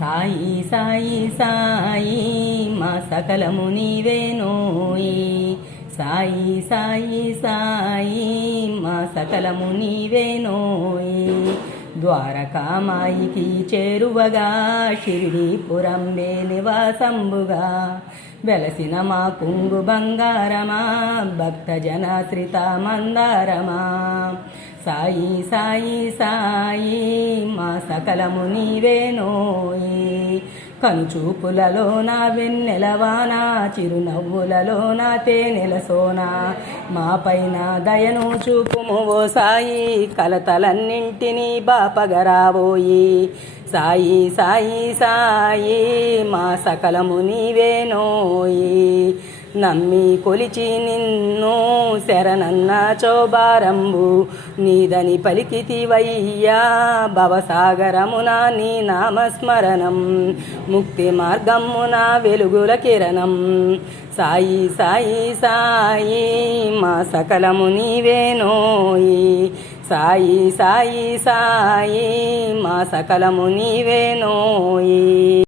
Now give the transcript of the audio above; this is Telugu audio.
సాయి సాయి సాయి మా సకలము నీవేనోయి. సాయి సాయి సాయి మా సకలము నీవేనోయి. ద్వారకామాయికి చేరువగా షిరిడీపురం నివాసంబుగా వెలసిన మా కుంగు బంగారమా భక్తజనాశ్రిత మందారమా. సాయి సాయి సాయి మా సకలము నీవేనోయి. కనుచూపులలో నా వెన్నెలవాన చిరునవ్వులలో నా తేనెల సోన మా పైన దయను చూపుము ఓ సాయి కలతలన్నింటినీ బాపగరావోయి. సాయి సాయి సాయి మా సకలము నీవేనోయి. నమ్మి కొలిచి నిన్ను శరణన్న చోబారంబు నీదని పలికితివయ్యా భవసాగరమున నీ నామస్మరణం ముక్తి మార్గమున వెలుగుల కిరణం. సాయి సాయి సాయి మా సకలము నీవేనోయి. సాయి సాయి సాయి మా సకలము నీవేనోయి.